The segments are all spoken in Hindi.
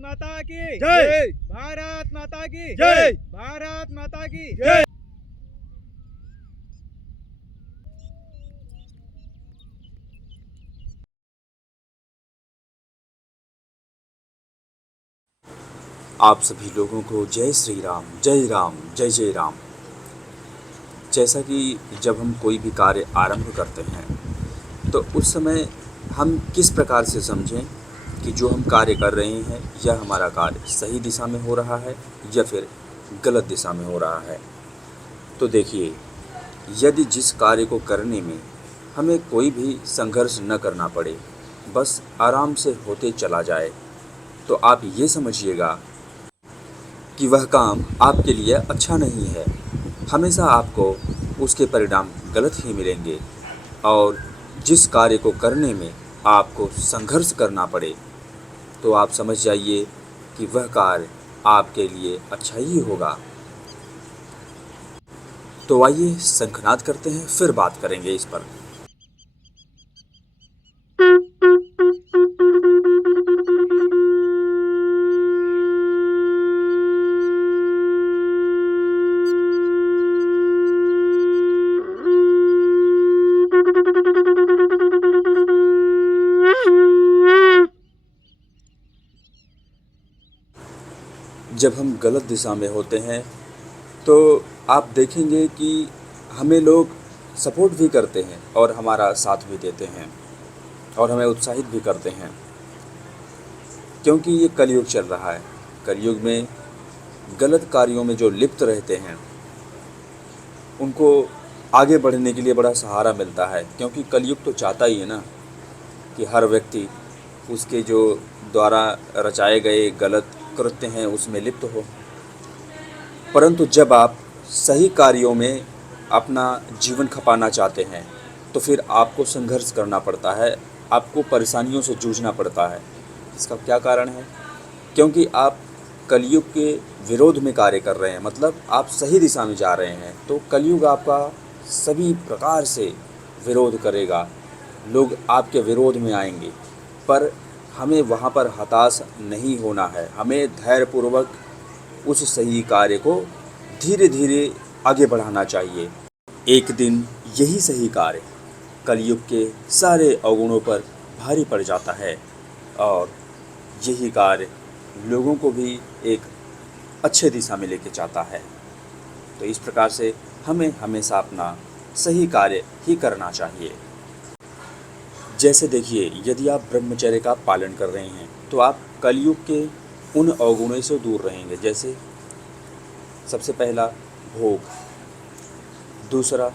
माता की जय। भारत माता की जय। भारत माता की जय। आप सभी लोगों को जय श्री राम, जय राम, जय जय राम। जैसा कि जब हम कोई भी कार्य आरंभ करते हैं तो उस समय हम किस प्रकार से समझें कि जो हम कार्य कर रहे हैं यह हमारा कार्य सही दिशा में हो रहा है या फिर गलत दिशा में हो रहा है। तो देखिए, यदि जिस कार्य को करने में हमें कोई भी संघर्ष न करना पड़े, बस आराम से होते चला जाए, तो आप ये समझिएगा कि वह काम आपके लिए अच्छा नहीं है। हमेशा आपको उसके परिणाम गलत ही मिलेंगे। और जिस कार्य को करने में आपको संघर्ष करना पड़े, तो आप समझ जाइए कि वह कार्य आपके लिए अच्छा ही होगा। तो आइए शंखनाद करते हैं, फिर बात करेंगे इस पर। जब हम गलत दिशा में होते हैं तो आप देखेंगे कि हमें लोग सपोर्ट भी करते हैं और हमारा साथ भी देते हैं और हमें उत्साहित भी करते हैं, क्योंकि ये कलयुग चल रहा है। कलयुग में गलत कार्यों में जो लिप्त रहते हैं उनको आगे बढ़ने के लिए बड़ा सहारा मिलता है, क्योंकि कलयुग तो चाहता ही है ना कि हर व्यक्ति उसके जो द्वारा रचाए गए गलत कृत्य हैं उसमें लिप्त हो। परंतु जब आप सही कार्यों में अपना जीवन खपाना चाहते हैं तो फिर आपको संघर्ष करना पड़ता है, आपको परेशानियों से जूझना पड़ता है। इसका क्या कारण है? क्योंकि आप कलयुग के विरोध में कार्य कर रहे हैं, मतलब आप सही दिशा में जा रहे हैं, तो कलयुग आपका सभी प्रकार से विरोध करेगा। लोग आपके विरोध में आएंगे, पर हमें वहाँ पर हताश नहीं होना है। हमें धैर्यपूर्वक उस सही कार्य को धीरे धीरे आगे बढ़ाना चाहिए। एक दिन यही सही कार्य कलयुग के सारे अवगुणों पर भारी पड़ जाता है और यही कार्य लोगों को भी एक अच्छे दिशा में लेके जाता है। तो इस प्रकार से हमें हमेशा अपना सही कार्य ही करना चाहिए। जैसे देखिए, यदि आप ब्रह्मचर्य का पालन कर रहे हैं तो आप कलयुग के उन अवगुणों से दूर रहेंगे। जैसे सबसे पहला भोग, दूसरा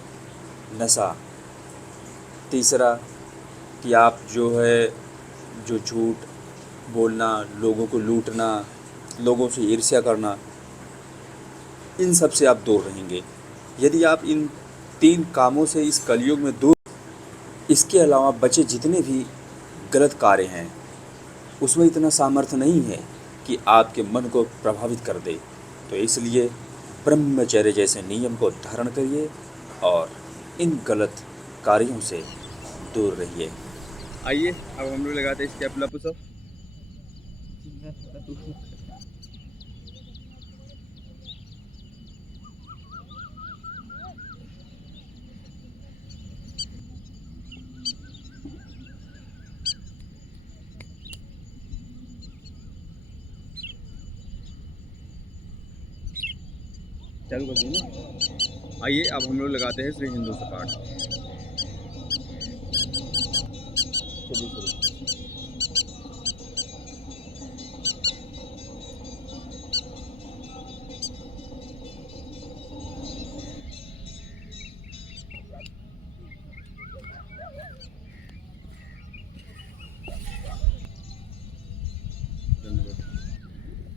नशा, तीसरा कि आप जो झूठ बोलना, लोगों को लूटना, लोगों से ईर्ष्या करना, इन सब से आप दूर रहेंगे। यदि आप इन 3 कामों से इस कलयुग में दूर, इसके अलावा बचे जितने भी गलत कार्य हैं उसमें इतना सामर्थ्य नहीं है कि आपके मन को प्रभावित कर दे। तो इसलिए ब्रह्मचर्य जैसे नियम को धारण करिए और इन गलत कार्यों से दूर रहिए। आइए अब हम लोग लगाते हैं स्टेपला पुशअप। चालू कर दिए ना। आइए अब हम लोग लगाते हैं श्री हिंदू सपाट। चलिए शुरू।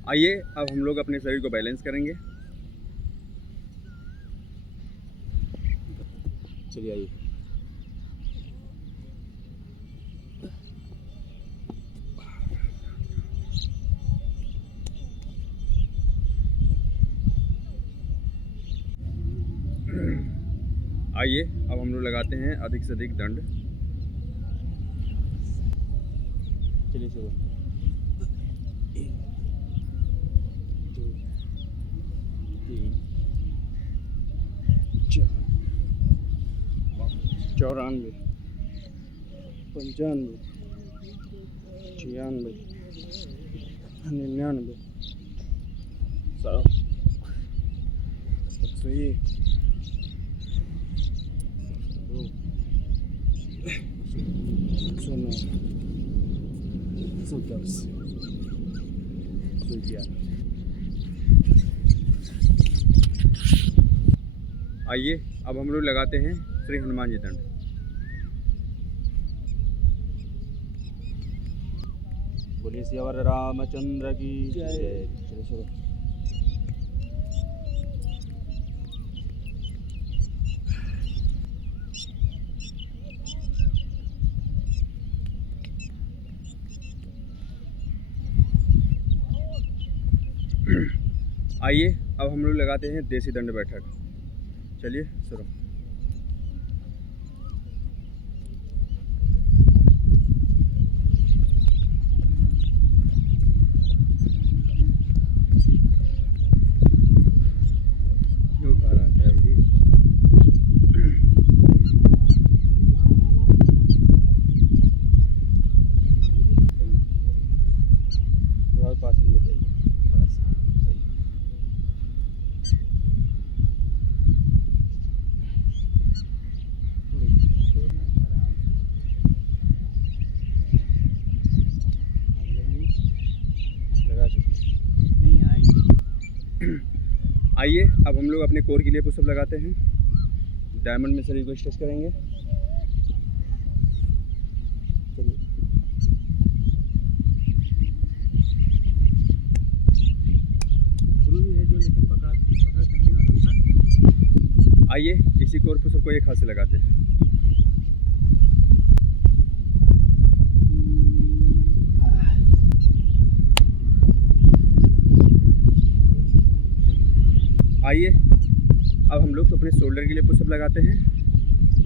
आइए अब हम लोग अपने शरीर को बैलेंस करेंगे। चलिए आइए। आइए अब हम लोग लगाते हैं अधिक से अधिक दंड। चलिए शुरू। 3 4 94 95 96 99 100 101 109 110 111 आइए अब हम लोग लगाते हैं श्री हनुमान जी दंड। बोलिए सियावर रामचंद्र की जय। चलो चलो। आइए अब हम लोग लगाते हैं देसी दंड बैठक। चलिए शुरू। थोड़ा पास में ले जाइए बस। हाँ सही। लगा चुके नहीं आएंगे। आइए अब हम लोग अपने कोर के लिए पुशअप लगाते हैं। डायमंड में शरीर को स्ट्रेच करेंगे। चलिए शुरू है जो, लेकिन पकड़ करने वाला था। आइए इसी कोर पुशअप को एक हाथ से लगाते हैं। आइए अब हम लोग तो अपने शोल्डर के लिए पुशअप लगाते हैं।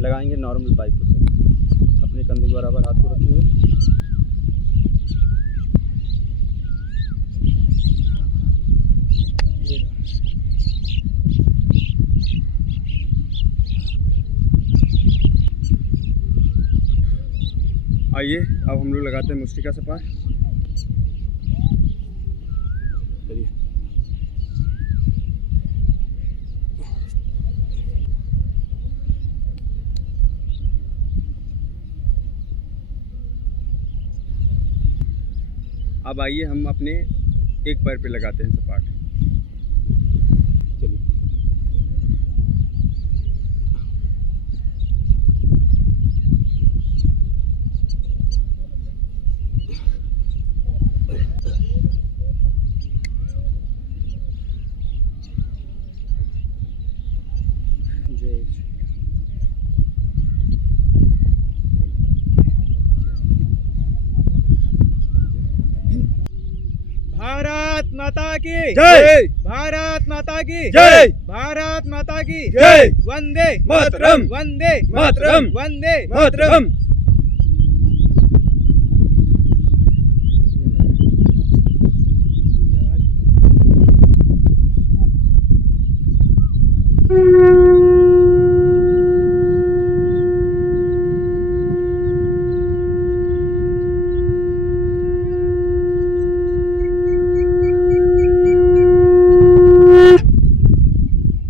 लगाएंगे नॉर्मल बाइक पुशअप। अपने कंधे के बराबर हाथ को रखेंगे। आइए अब हम लोग लगाते हैं मुष्टिका सपार। चलिए अब आइए हम अपने एक पैर पे लगाते हैं सपाट। चलिए जय भारत माता की जय। भारत माता की जय। भारत माता की जय। वंदे मातरम। वंदे मातरम। वंदे मातरम।